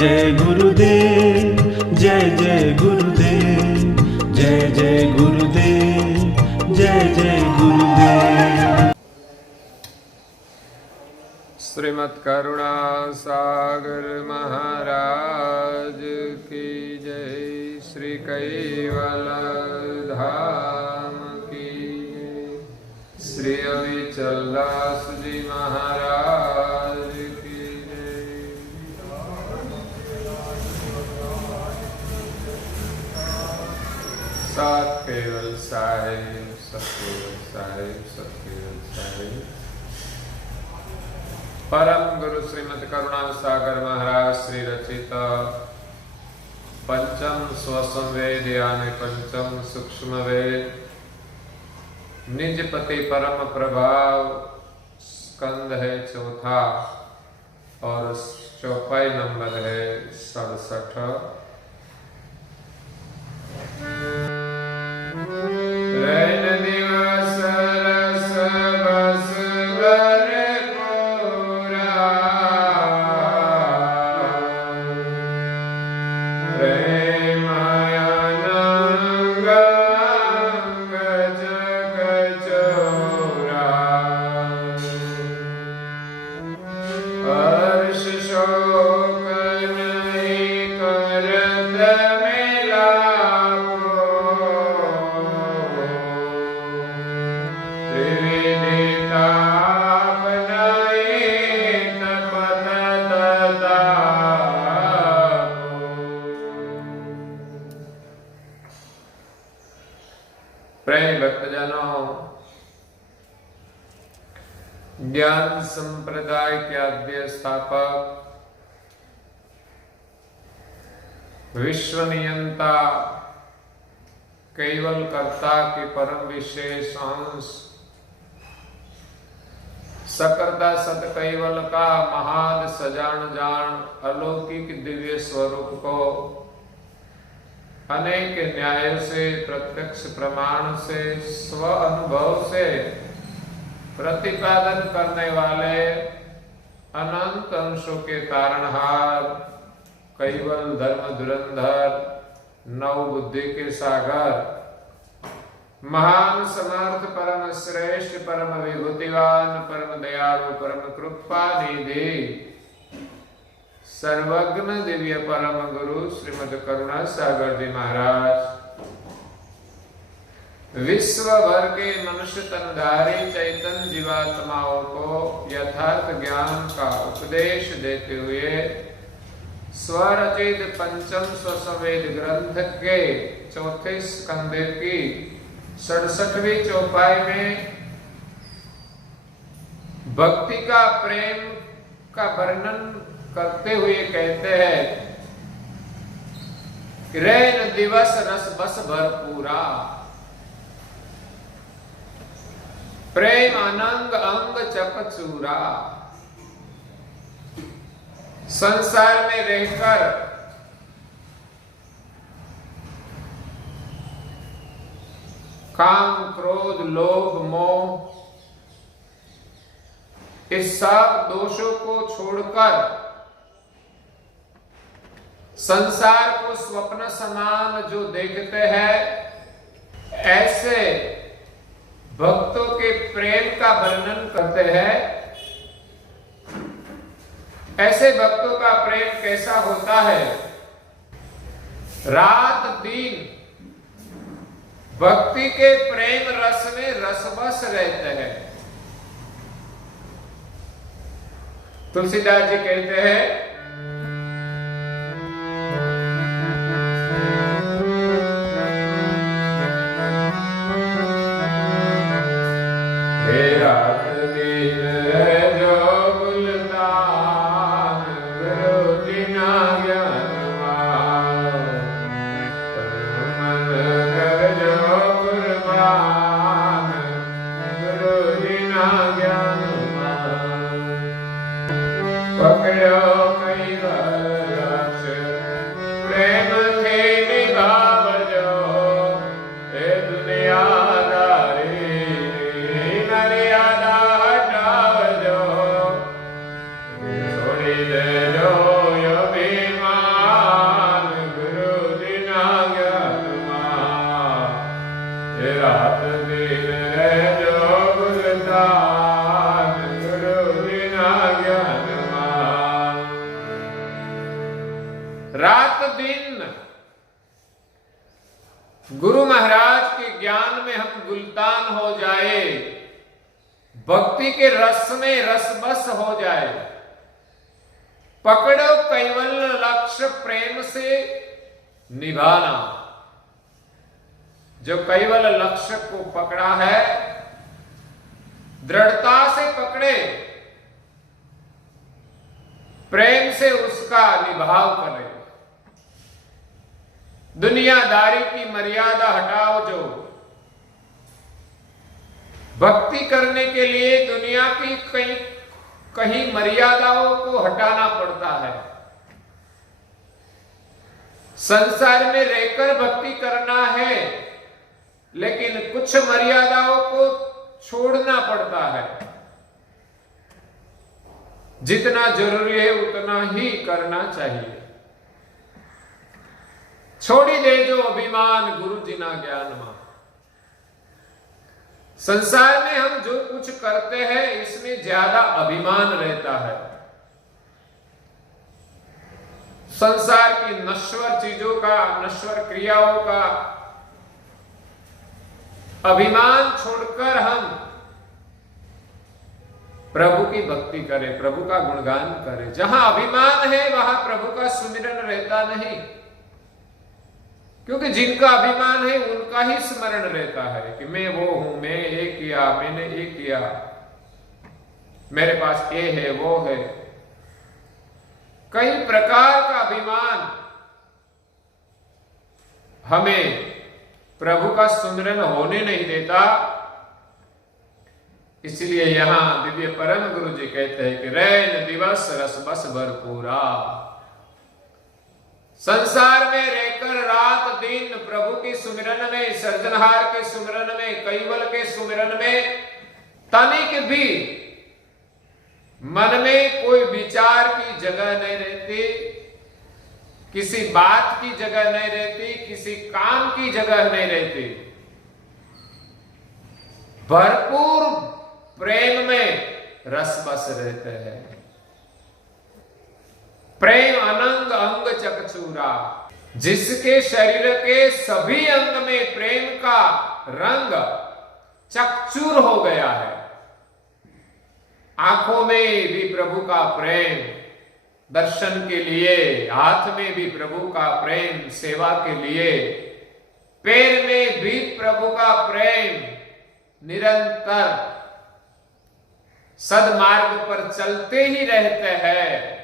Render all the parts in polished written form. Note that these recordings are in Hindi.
जय गुरुदेव, जय जय गुरुदेव, जय जय गुरुदेव, जय जय गुरुदेव। श्रीमद् करुणा सागर महाराज की जय। श्री कैवल धाम की जय। श्री अविचल दास जी महाराज की जय। सात केवल साहिब, सतकेवल साहिब, सतकेवल साहिब। परम गुरु श्रीमद् करुणा सागर महाराज श्री रचित पंचम स्वसंवेद यानी पंचम सूक्ष्म वेद निजपति परम प्रभाव स्कंद है चौथा और चौपाई नंबर है 67। रैन दिवस रस बस गर ज्ञान संप्रदाय के आद्य स्थापक विश्व नियंता केवल कर्ता के परम विशेष अंश सकर्ता सत कैवल का महान सजान जान अलौकिक दिव्य स्वरूप को अनेक न्याय से प्रत्यक्ष प्रमाण से स्व अनुभव से प्रतिपादन करने वाले अनंत अंशों के तारणहार कैवल धर्म धुरंधर नव बुद्धि के सागर महान समर्थ परम श्रेष्ठ परम विभूतिवान परम दयालु परम कृपा निधि सर्वज्ञ दिव्य परम गुरु श्रीमद् करुणा सागर जी महाराज विश्व भर के मनुष्य तनधारी चैतन्य जीवात्माओं को यथार्थ ज्ञान का उपदेश देते हुए स्वरचित पंचम स्वसंवेद ग्रंथ के चौथे स्कंध की 67वीं चौपाई में भक्ति का प्रेम का वर्णन करते हुए कहते हैं, रैन दिवस रस बस भरपूरा प्रेम अनंग अंग चकचूरा। संसार में रहकर काम क्रोध लोभ मोह इस सब दोषों को छोड़कर संसार को स्वप्न समान जो देखते हैं ऐसे भक्तों के प्रेम का वर्णन करते हैं। ऐसे भक्तों का प्रेम कैसा होता है? रात दिन भक्ति के प्रेम रस में रसवश रहते हैं। तुलसीदास जी कहते हैं, रात दिन जो गुलदान गुरु बिना ज्ञान मन कर जो कुर्बान गुरु बिना ज्ञान पकड़ो हे रात दिन रहजो गुरदान, गुरु बिना ज्ञान मान। रात दिन गुरु महाराज के ज्ञान में हम गुलतान हो जाए, भक्ति के रस में रसबस हो जाए। पकड़ो कैवल लक्ष्य प्रेम से निभाना। जो कैवल लक्ष्य को पकड़ा है, दृढ़ता से पकड़े, प्रेम से उसका निभाव करे। दुनियादारी की मर्यादा हटाओ। जो भक्ति करने के लिए दुनिया की कहीं मर्यादाओं को हटाना पड़ता है। संसार में रहकर भक्ति करना है, लेकिन कुछ मर्यादाओं को छोड़ना पड़ता है। जितना जरूरी है उतना ही करना चाहिए। छोड़ी दे जो अभिमान, गुरु जिना ज्ञान मान। संसार में हम जो कुछ करते हैं इसमें ज्यादा अभिमान रहता है। संसार की नश्वर चीजों का, नश्वर क्रियाओं का अभिमान छोड़कर हम प्रभु की भक्ति करें, प्रभु का गुणगान करें। जहां अभिमान है वहां प्रभु का सुमिरन रहता नहीं, क्योंकि जिनका अभिमान है उनका ही स्मरण रहता है कि मैं वो हूं, मैं ये किया, मैंने ये किया, मेरे पास ये है, वो है। कई प्रकार का अभिमान हमें प्रभु का सुमिरन होने नहीं देता। इसलिए यहां दिव्य परम गुरु जी कहते हैं कि रैन दिवस रस बस भरपूरा। संसार में रहकर रात दिन प्रभु के सुमिरन में, सर्जनहार के सुमिरन में, कैवल के सुमिरन में तनिक भी मन में कोई विचार की जगह नहीं रहती, किसी बात की जगह नहीं रहती, किसी काम की जगह नहीं रहती। भरपूर प्रेम में रस बस रहते हैं। प्रेम अनंग अंग चकचूरा। जिसके शरीर के सभी अंग में प्रेम का रंग चकचूर हो गया है। आंखों में भी प्रभु का प्रेम दर्शन के लिए, हाथ में भी प्रभु का प्रेम सेवा के लिए, पैर में भी प्रभु का प्रेम निरंतर सदमार्ग पर चलते ही रहते हैं।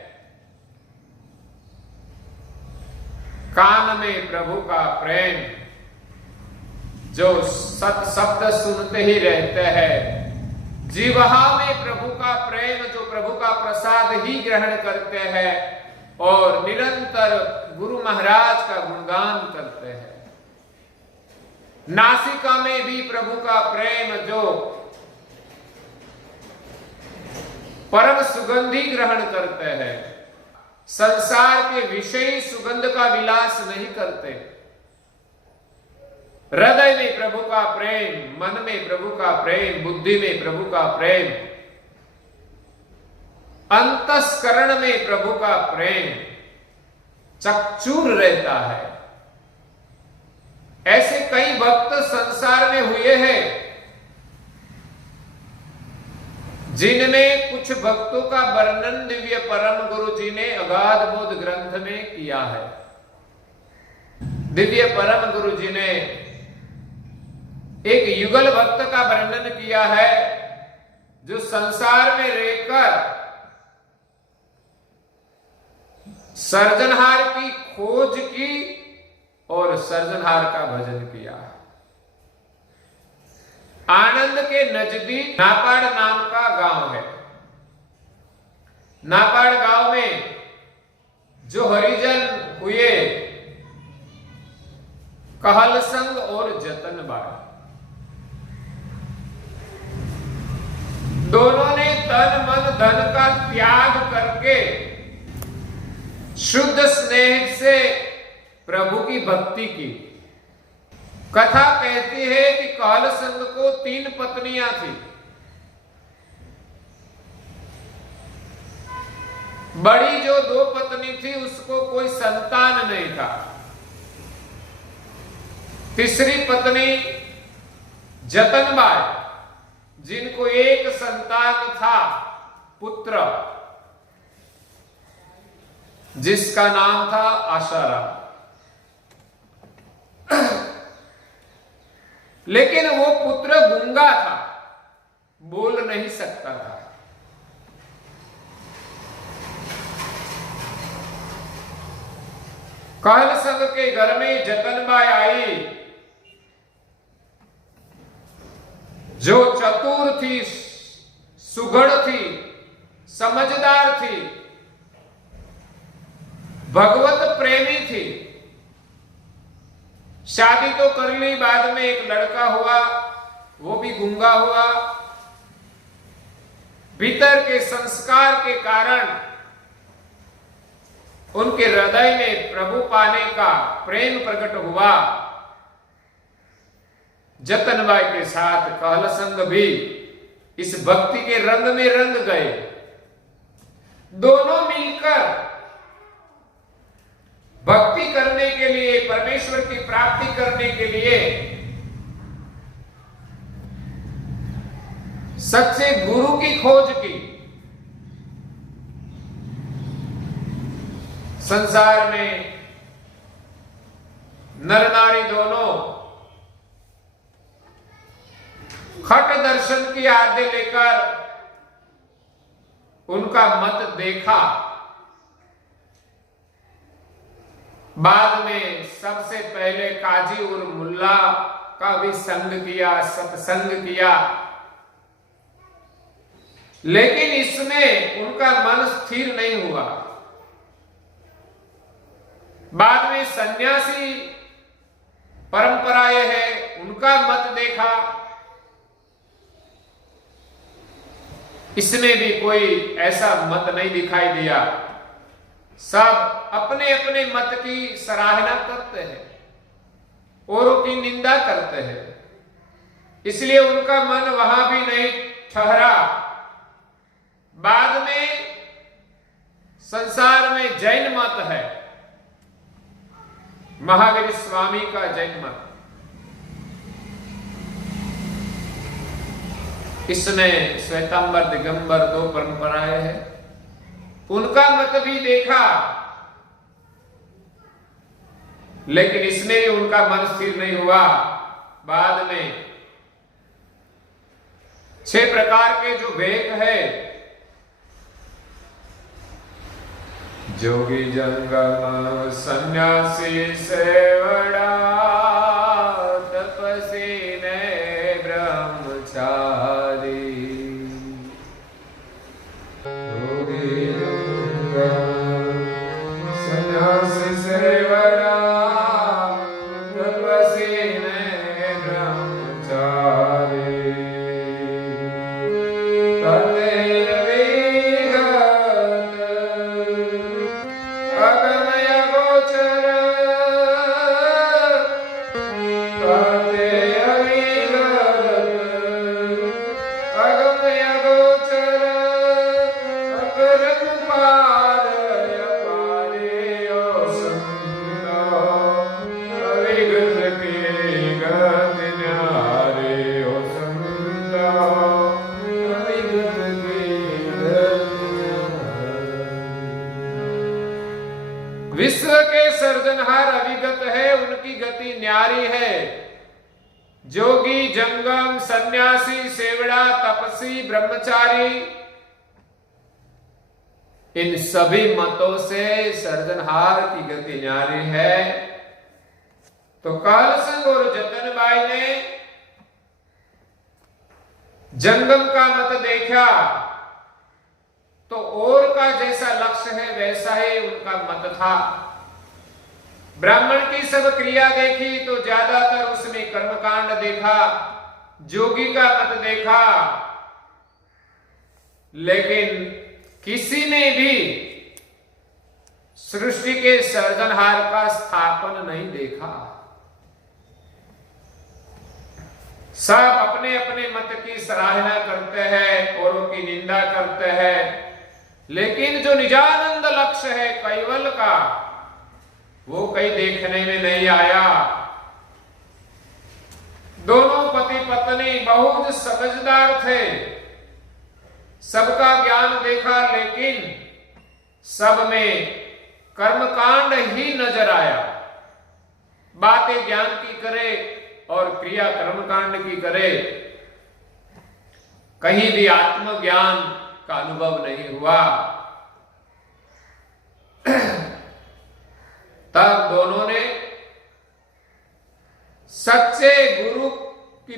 कान में प्रभु का प्रेम, जो सत शब्द सुनते ही रहते हैं। जीवहा में प्रभु का प्रेम, जो प्रभु का प्रसाद ही ग्रहण करते हैं और निरंतर गुरु महाराज का गुणगान करते हैं। नासिका में भी प्रभु का प्रेम, जो परम सुगंधी ग्रहण करते हैं। संसार के विषयी सुगंध का विलास नहीं करते। हृदय में प्रभु का प्रेम, मन में प्रभु का प्रेम, बुद्धि में प्रभु का प्रेम, अंतस्करण में प्रभु का प्रेम चकचूर रहता है। ऐसे कई भक्त संसार में हुए हैं, जिनमें कुछ भक्तों का वर्णन दिव्य परम गुरु जी ने अगाध बोध ग्रंथ में किया है। दिव्य परम गुरु जी ने एक युगल भक्त का वर्णन किया है, जो संसार में रहकर सर्जनहार की खोज की और सर्जनहार का भजन किया। आनंद के नजदीक नापाड़ नाम का गांव है। नापाड़ गांव में जो हरिजन हुए, कहलसंग और जतनबाई, दोनों ने तन मन धन का त्याग करके शुद्ध स्नेह से प्रभु की भक्ति की। कथा कहती है कि कालसंग को 3 पत्नियां थी। बड़ी जो 2 पत्नी थी उसको कोई संतान नहीं था। तीसरी पत्नी जतनबाई, जिनको एक संतान था, पुत्र, जिसका नाम था आशाराम। लेकिन वो पुत्र गूंगा था, बोल नहीं सकता था। कालसंग के घर में जतनबाई आई, जो चतुर थी, सुघड़ थी, समझदार थी, भगवत प्रेमी थी। शादी तो कर ली, बाद में एक लड़का हुआ, वो भी गूंगा हुआ। भीतर के संस्कार के कारण उनके हृदय में प्रभु पाने का प्रेम प्रकट हुआ। जतनबाई के साथ कालसंग भी इस भक्ति के रंग में रंग गए। दोनों मिलकर भक्ति करने के लिए, परमेश्वर की प्राप्ति करने के लिए सच्चे गुरु की खोज की। संसार में नर नारी दोनों खट दर्शन की आज्ञा लेकर उनका मत देखा। बाद में सबसे पहले काजी और मुल्ला का भी संग किया, सत्संग किया, लेकिन इसमें उनका मन स्थिर नहीं हुआ। बाद में सन्यासी परंपराएं हैं, उनका मत देखा, इसमें भी कोई ऐसा मत नहीं दिखाई दिया। सब अपने अपने मत की सराहना करते हैं, औरों की निंदा करते हैं, इसलिए उनका मन वहां भी नहीं ठहरा। बाद में संसार में जैन मत है, महावीर स्वामी का जैन मत, इसमें श्वेतांबर दिगंबर 2 परंपराएं हैं, उनका मत भी देखा, लेकिन इसमें भी उनका मन स्थिर नहीं हुआ। बाद में 6 प्रकार के जो भेद है, जोगी जंगम सन्यासी सेवड़ा तपसी ने ब्रह्मचारी, जोगी जंगम सन्यासी सेवड़ा तपसी ने ब्रह्मचारी, विश्व के सर्जनहार अविगत है, उनकी गति न्यारी है। जोगी जंगम सन्यासी सेवड़ा तपसी ब्रह्मचारी, इन सभी मतों से सर्जनहार की गति न्यारी है। तो कालसंग और जतनबाई ने जंगम का मत देखा, तो और का जैसा लक्ष्य है वैसा ही उनका मत था। ब्राह्मण की सब क्रिया देखी तो ज्यादातर उसमें कर्मकांड देखा, जोगी का मत देखा, लेकिन किसी ने भी सृष्टि के सर्जनहार का स्थापन नहीं देखा। सब अपने अपने मत की सराहना करते हैं, औरों की निंदा करते हैं, लेकिन जो निजानंद लक्ष्य है कैवल का, वो कहीं देखने में नहीं आया। दोनों पति पत्नी बहुत समझदार थे, सबका ज्ञान देखा, लेकिन सब में कर्मकांड ही नजर आया। बातें ज्ञान की करे और क्रिया कर्मकांड की करे, कहीं भी आत्मज्ञान का अनुभव नहीं हुआ। तब दोनों ने सच्चे गुरु की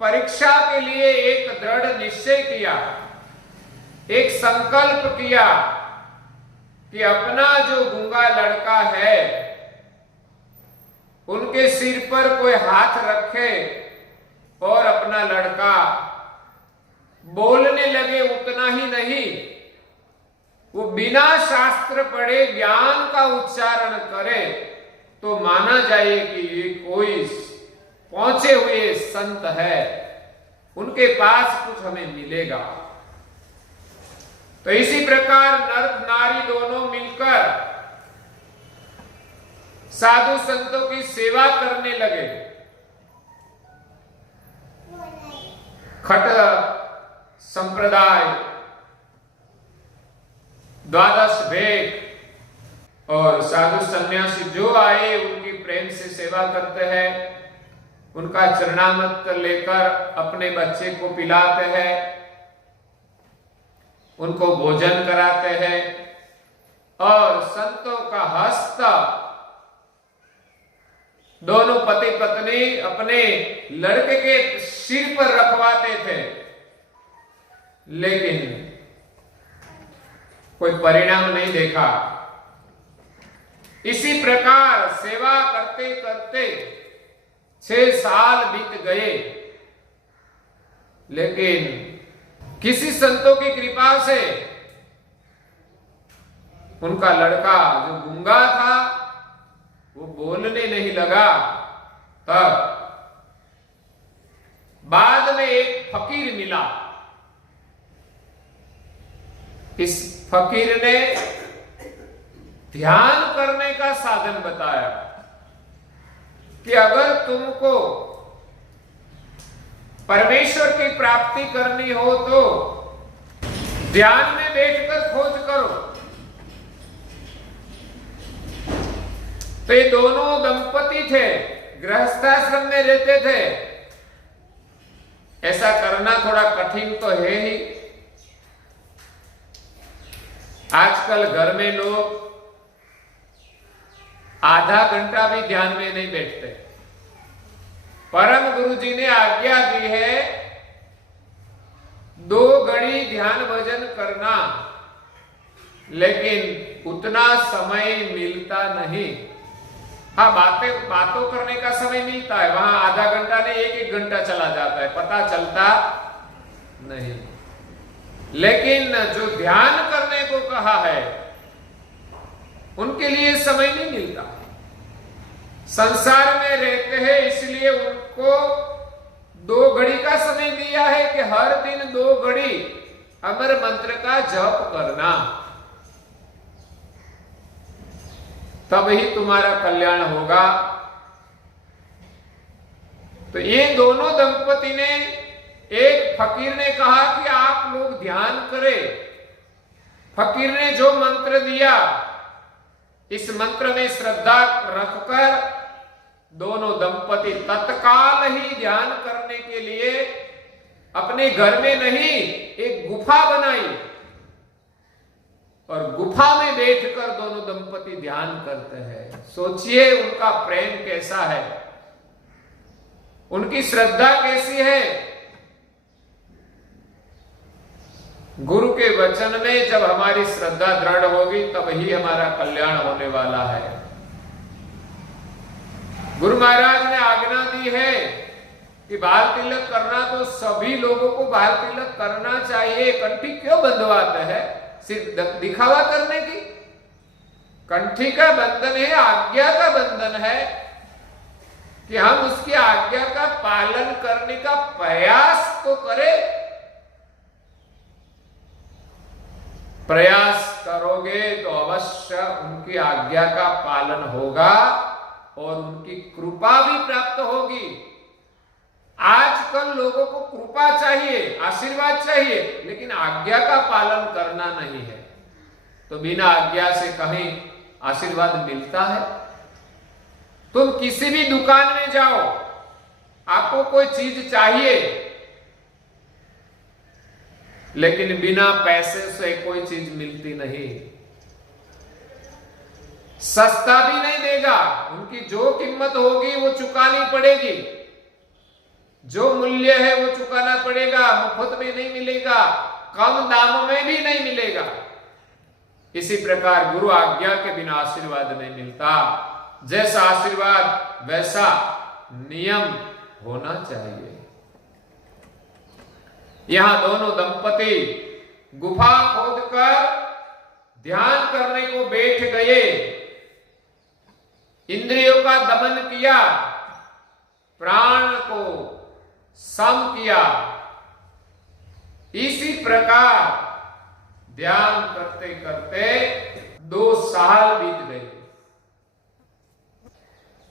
परीक्षा के लिए एक दृढ़ निश्चय किया, एक संकल्प किया कि अपना जो गूंगा लड़का है उनके सिर पर कोई हाथ रखे और अपना लड़का बोलने लगे। उतना ही नहीं, वो बिना शास्त्र पढ़े ज्ञान का उच्चारण करे तो माना जाए कि ये कोई पहुंचे हुए संत है, उनके पास कुछ हमें मिलेगा। तो इसी प्रकार नर नारी दोनों मिलकर साधु संतों की सेवा करने लगे। खट संप्रदाय, द्वादश भेद और साधु सन्यासी जो आए उनकी प्रेम से सेवा करते हैं, उनका चरणामृत लेकर अपने बच्चे को पिलाते हैं, उनको भोजन कराते हैं और संतों का हस्त दोनों पति पत्नी अपने लड़के के सिर पर रखवाते थे, लेकिन कोई परिणाम नहीं देखा। इसी प्रकार सेवा करते करते 6 साल बीत गए, लेकिन किसी संतों की कृपा से उनका लड़का जो गूंगा था वो बोलने नहीं लगा। तब बाद में एक फकीर मिला। इस फकीर ने ध्यान करने का साधन बताया कि अगर तुमको परमेश्वर की प्राप्ति करनी हो तो ध्यान में बैठकर खोज करो। तो ये दोनों दंपति थे, गृहस्थाश्रम में रहते थे। ऐसा करना थोड़ा कठिन तो है ही। आजकल घर में लोग आधा घंटा भी ध्यान में नहीं बैठते। परम गुरु जी ने आज्ञा दी है 2 घड़ी ध्यान भजन करना, लेकिन उतना समय मिलता नहीं। हाँ, बातों करने का समय मिलता है, वहां आधा घंटा नहीं 1-1 घंटा चला जाता है, पता चलता नहीं। लेकिन जो ध्यान करने को कहा है उनके लिए समय नहीं मिलता। संसार में रहते हैं, इसलिए उनको 2 घड़ी का समय दिया है कि हर दिन 2 घड़ी अमर मंत्र का जप करना, तब ही तुम्हारा कल्याण होगा। तो ये दोनों दंपति ने, एक फकीर ने कहा कि आप लोग ध्यान करें। फकीर ने जो मंत्र दिया, इस मंत्र में श्रद्धा रखकर दोनों दंपति तत्काल ही ध्यान करने के लिए अपने घर में नहीं एक गुफा बनाई और गुफा में बैठकर दोनों दंपति ध्यान करते हैं। सोचिए उनका प्रेम कैसा है, उनकी श्रद्धा कैसी है। गुरु के वचन में जब हमारी श्रद्धा दृढ़ होगी तब ही हमारा कल्याण होने वाला है। गुरु महाराज ने आज्ञा दी है कि बाल तिलक करना तो सभी लोगों को बाल तिलक करना चाहिए। कंठी क्यों बंधवाते हैं? सिर्फ दिखावा करने की? कंठी का बंधन है, आज्ञा का बंधन है। कि हम उसकी आज्ञा का पालन करने का प्रयास तो करें। प्रयास करोगे तो अवश्य उनकी आज्ञा का पालन होगा और उनकी कृपा भी प्राप्त होगी। आजकल लोगों को कृपा चाहिए, आशीर्वाद चाहिए, लेकिन आज्ञा का पालन करना नहीं है। तो बिना आज्ञा से कहीं आशीर्वाद मिलता है? तुम किसी भी दुकान में जाओ, आपको कोई चीज चाहिए, लेकिन बिना पैसे से कोई चीज मिलती नहीं। सस्ता भी नहीं देगा, उनकी जो कीमत होगी वो चुकानी पड़ेगी, जो मूल्य है वो चुकाना पड़ेगा, मुफ्त में नहीं मिलेगा, कम दामों में भी नहीं मिलेगा। इसी प्रकार गुरु आज्ञा के बिना आशीर्वाद नहीं मिलता। जैसा आशीर्वाद वैसा नियम होना चाहिए। यहां दोनों दंपति गुफा खोदकर ध्यान करने को बैठ गए, इंद्रियों का दमन किया, प्राण को सम किया। इसी प्रकार ध्यान करते करते 2 साल बीत गए।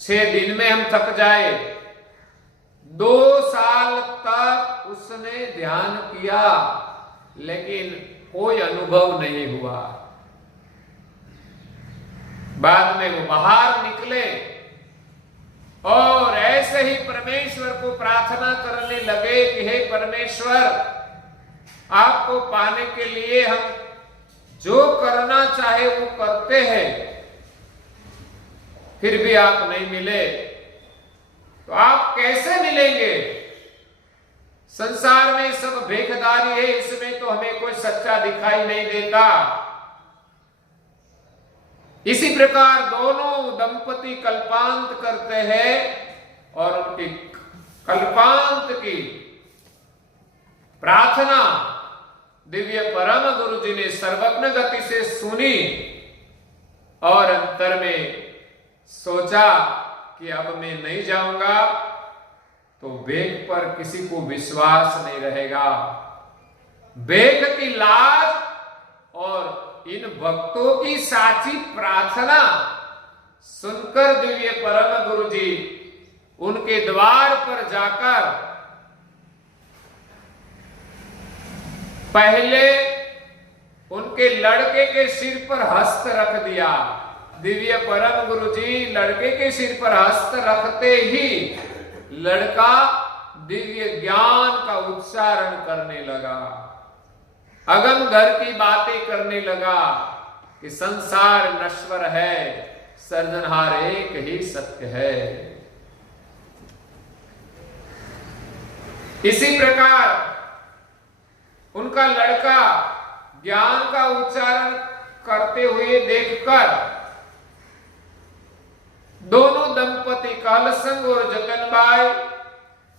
6 दिन में हम थक जाए, 2 साल तक उसने ध्यान किया, लेकिन कोई अनुभव नहीं हुआ। बाद में वो बाहर निकले और ऐसे ही परमेश्वर को प्रार्थना करने लगे कि हे परमेश्वर, आपको पाने के लिए हम जो करना चाहे वो करते हैं, फिर भी आप नहीं मिले, तो आप कैसे मिलेंगे? संसार में सब भेखदारी है, इसमें तो हमें कोई सच्चा दिखाई नहीं देता। इसी प्रकार दोनों दंपति कल्पांत करते हैं और उनकी कल्पांत की प्रार्थना दिव्य परम गुरु जी ने सर्वज्ञ गति से सुनी और अंतर में सोचा कि अब मैं नहीं जाऊंगा तो बेग पर किसी को विश्वास नहीं रहेगा। बेग की लाज और इन भक्तों की साची प्रार्थना सुनकर दिव्य परम गुरु जी उनके द्वार पर जाकर पहले उनके लड़के के सिर पर हस्त रख दिया। दिव्य परम गुरु जी लड़के के सिर पर हस्त रखते ही लड़का दिव्य ज्ञान का उच्चारण करने लगा, अगम घर की बातें करने लगा कि संसार नश्वर है, सर्जनहार एक ही सत्य है। इसी प्रकार उनका लड़का ज्ञान का उच्चारण करते हुए देखकर दोनों दंपति कालसंग और जतनबाई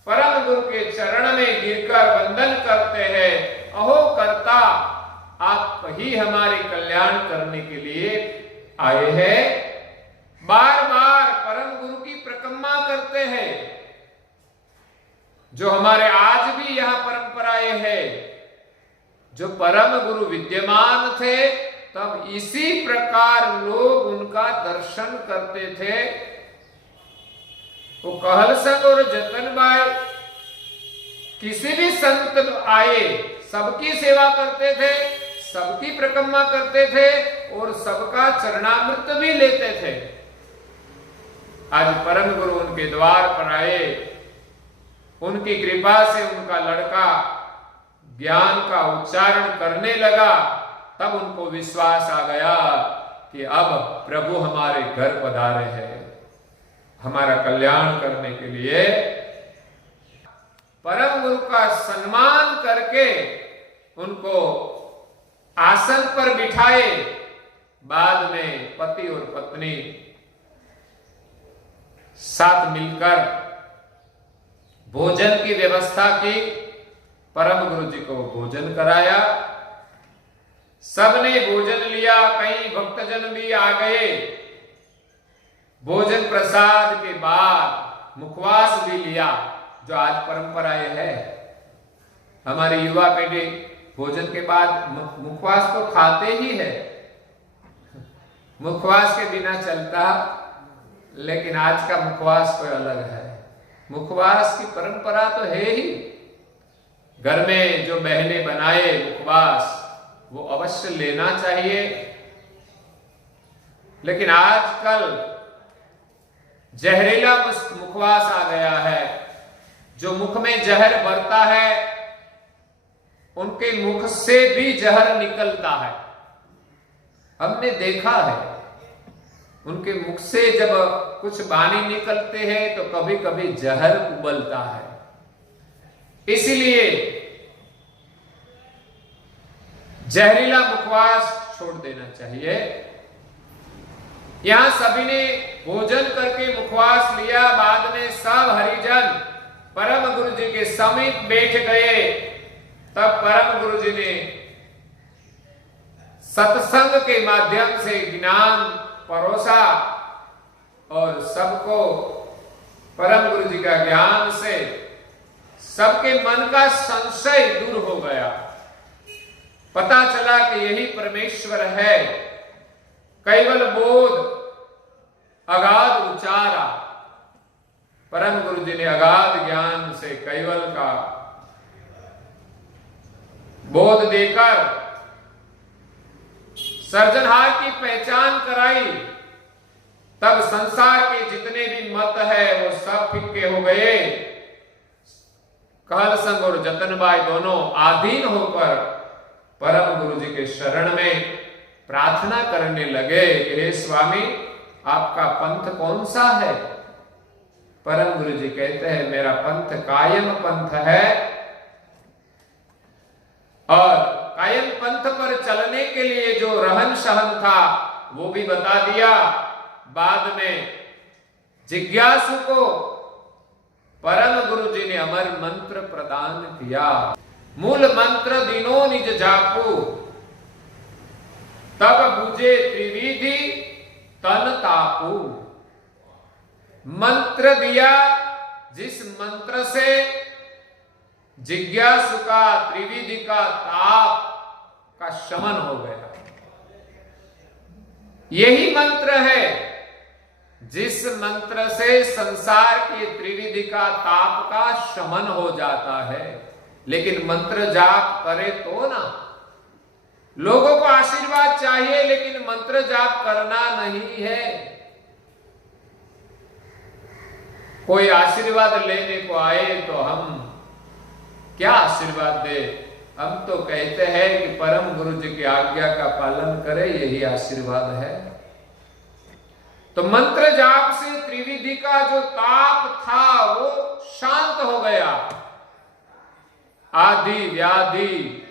परम गुरु के चरण में गिरकर वंदन करते हैं। अहो कर्ता, आप ही हमारे कल्याण करने के लिए आए हैं। बार बार परम गुरु की प्रकम्मा करते हैं, जो हमारे आज भी यहां परंपराएं हैं। जो परम गुरु विद्यमान थे तब इसी प्रकार लोग उनका दर्शन करते थे। वो कहलसंग और जतनबाई किसी भी संत आए सबकी सेवा करते थे, सबकी प्रकम्मा करते थे और सबका चरणामृत भी लेते थे। आज परम गुरु उनके द्वार पर आए, उनकी कृपा से उनका लड़का ज्ञान का उच्चारण करने लगा। तब उनको विश्वास आ गया कि अब प्रभु हमारे घर पधारे हैं हमारा कल्याण करने के लिए। परम गुरु का सम्मान करके उनको आसन पर बिठाए। बाद में पति और पत्नी साथ मिलकर भोजन की व्यवस्था की। परम गुरु जी को भोजन कराया, सबने भोजन लिया। कई भक्तजन भी आ गए। भोजन प्रसाद के बाद मुखवास भी लिया, जो आज परंपरा ये है। हमारी युवा पीढ़ी भोजन के बाद मुखवास तो खाते ही है, मुखवास के बिना चलता, लेकिन आज का मुखवास कोई अलग है। मुखवास की परंपरा तो है ही, घर में जो बहनें बनाए मुखवास वो अवश्य लेना चाहिए। लेकिन आजकल जहरीला मुखवास आ गया है, जो मुख में जहर भरता है उनके मुख से भी जहर निकलता है। हमने देखा है, उनके मुख से जब कुछ बाणी निकलते हैं तो कभी कभी जहर उबलता है। इसलिए जहरीला मुखवास छोड़ देना चाहिए। यहां सभी ने भोजन करके मुखवास लिया, बाद में सब हरिजन परम गुरु जी के समीप बैठ गए। तब परम गुरु जी ने सत्संग के माध्यम से ज्ञान परोसा और सबको परम गुरु जी का ज्ञान से सबके मन का संशय दूर हो गया। पता चला कि यही परमेश्वर है। कैवल बोध, अगाध उचारा। परम गुरु जी ने अगाध ज्ञान से कैवल का बोध देकर सर्जनहार की पहचान कराई। तब संसार के जितने भी मत है वो सब फिक्के हो गए। कहल संग और जतनबाई दोनों आधीन होकर परम गुरु जी के शरण में प्रार्थना करने लगे कि हे स्वामी, आपका पंथ कौन सा है? परम गुरु जी कहते हैं, मेरा पंथ कायम पंथ है। और कायम पंथ पर चलने के लिए जो रहन सहन था वो भी बता दिया। बाद में जिज्ञासु को परम गुरु जी ने अमर मंत्र प्रदान किया। मूल मंत्र दिनो निज जापू, तब बुझे त्रिविधि तन तापू। मंत्र दिया जिस मंत्र से जिज्ञासु का त्रिविधि का ताप का शमन हो गया। यही मंत्र है जिस मंत्र से संसार के त्रिविधि का ताप का शमन हो जाता है। लेकिन मंत्र जाप करे तो ना। लोगों को आशीर्वाद चाहिए लेकिन मंत्र जाप करना नहीं है। कोई आशीर्वाद लेने को आए तो हम क्या आशीर्वाद दे? हम तो कहते हैं कि परम गुरु जी की आज्ञा का पालन करें, यही आशीर्वाद है। तो मंत्र जाप से त्रिविधि का जो ताप था वो शांत हो गया। आदि व्याधि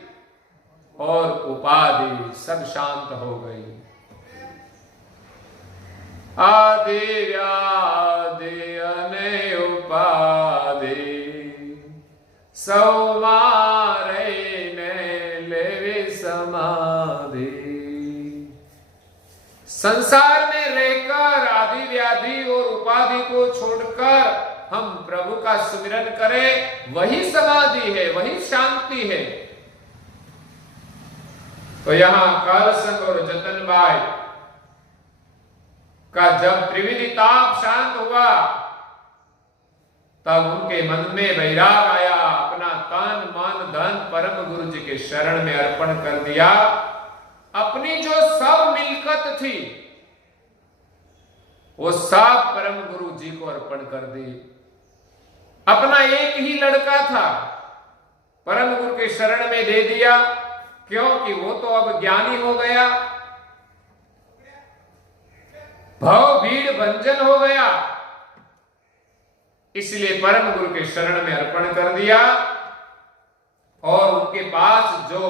और उपाधि सब शांत हो गई। आदि व्याधि अने उपाधि सौ मारे ने लेवे समाधि। संसार में रहकर आदि व्याधि और उपाधि को छोड़कर हम प्रभु का सुमिरन करें, वही समाधि है, वही शांति है। तो यहां कालसंग और जतनबाई का जब त्रिविधि ताप शांत हुआ तब उनके मन में वैराग आया। अपना तन मन धन परम गुरु जी के शरण में अर्पण कर दिया। अपनी जो सब मिल्कत थी वो सब परम गुरु जी को अर्पण कर दी। अपना एक ही लड़का था, परम गुरु के शरण में दे दिया, क्योंकि वो तो अब ज्ञानी हो गया, भव भीड़ भंजन हो गया। इसलिए परम गुरु के शरण में अर्पण कर दिया और उनके पास जो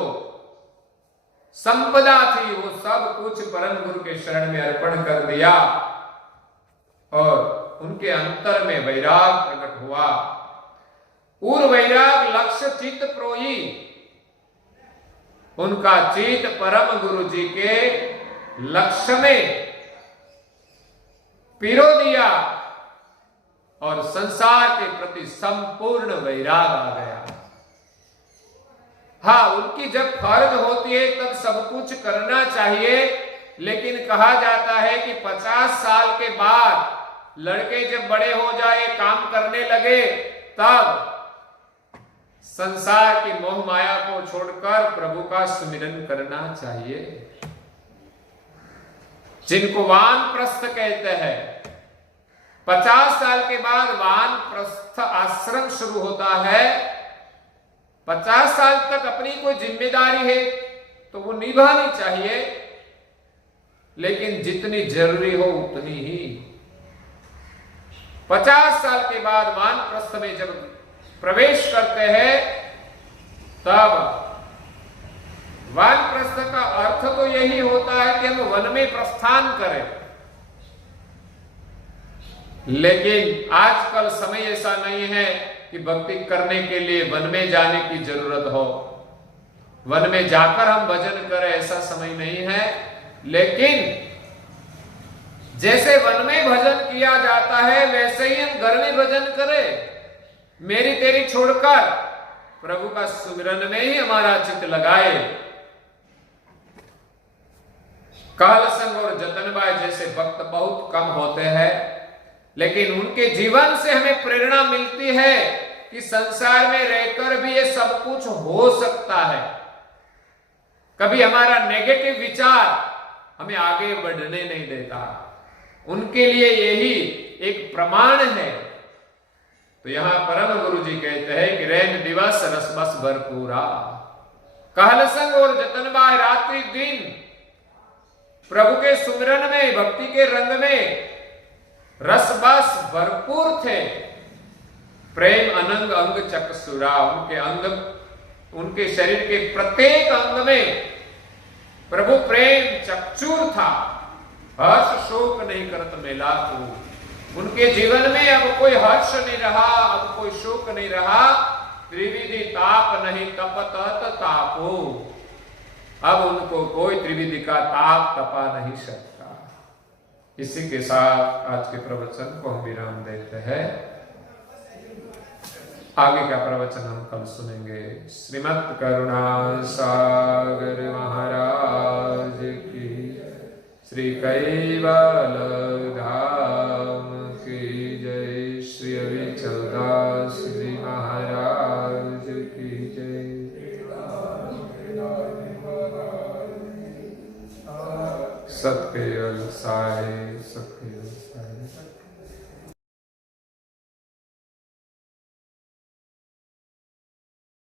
संपदा थी वो सब कुछ परम गुरु के शरण में अर्पण कर दिया। और उनके अंतर में वैराग प्रकट हुआ। उर वैराग लक्ष्य चित्त प्रोई। उनका चित्त परम गुरु जी के लक्ष्य में पिरो दिया और संसार के प्रति संपूर्ण वैराग आ गया। हाँ, उनकी जब फर्ज होती है तब सब कुछ करना चाहिए, लेकिन कहा जाता है कि 50 साल के बाद लड़के जब बड़े हो जाए, काम करने लगे, तब संसार की मोह माया को छोड़कर प्रभु का सुमिरन करना चाहिए, जिनको वानप्रस्थ कहते हैं। 50 साल के बाद वानप्रस्थ आश्रम शुरू होता है। 50 साल तक अपनी कोई जिम्मेदारी है तो वो निभानी चाहिए, लेकिन जितनी जरूरी हो उतनी ही। 50 साल के बाद वानप्रस्थ में जब प्रवेश करते हैं, तब वानप्रस्थ का अर्थ तो यही होता है कि हम वन में प्रस्थान करें। लेकिन आजकल समय ऐसा नहीं है कि भक्ति करने के लिए वन में जाने की जरूरत हो, वन में जाकर हम भजन करें, ऐसा समय नहीं है। लेकिन जैसे वन में भजन किया जाता है, वैसे ही हम घर में भजन करें, मेरी तेरी छोड़कर प्रभु का सुमिरन में ही हमारा चित्त लगाए। कहल संग और जतनबाई जैसे भक्त बहुत कम होते हैं, लेकिन उनके जीवन से हमें प्रेरणा मिलती है कि संसार में रहकर भी ये सब कुछ हो सकता है। कभी हमारा नेगेटिव विचार हमें आगे बढ़ने नहीं देता, उनके लिए यही एक प्रमाण है। तो यहां परम गुरु जी कहते हैं कि रैन दिवस रस बस भरपूरा, कहल संग और जतनबाई रात्रि दिन प्रभु के सुमिरन में, भक्ति के रंग में रस बस भरपूर थे। प्रेम अनंग अंग चक्षुरा, उनके अंग, उनके शरीर के प्रत्येक अंग में प्रभु प्रेम चक्षुर था। हर्ष शोक नहीं करत मेला को, उनके जीवन में अब कोई हर्ष नहीं रहा, अब कोई शोक नहीं रहा। त्रिविधि ताप नहीं तपत तापो, अब उनको कोई त्रिविधि का ताप तपा नहीं सकता। इसी के साथ आज के प्रवचन को हम विराम देते हैं। आगे का प्रवचन हम कल सुनेंगे। श्रीमद् करुणा सागर महाराज की, श्री कैवल धाम की जय, श्री अविचलदास जी महाराज की जय। सत्य साई, सत्य साई।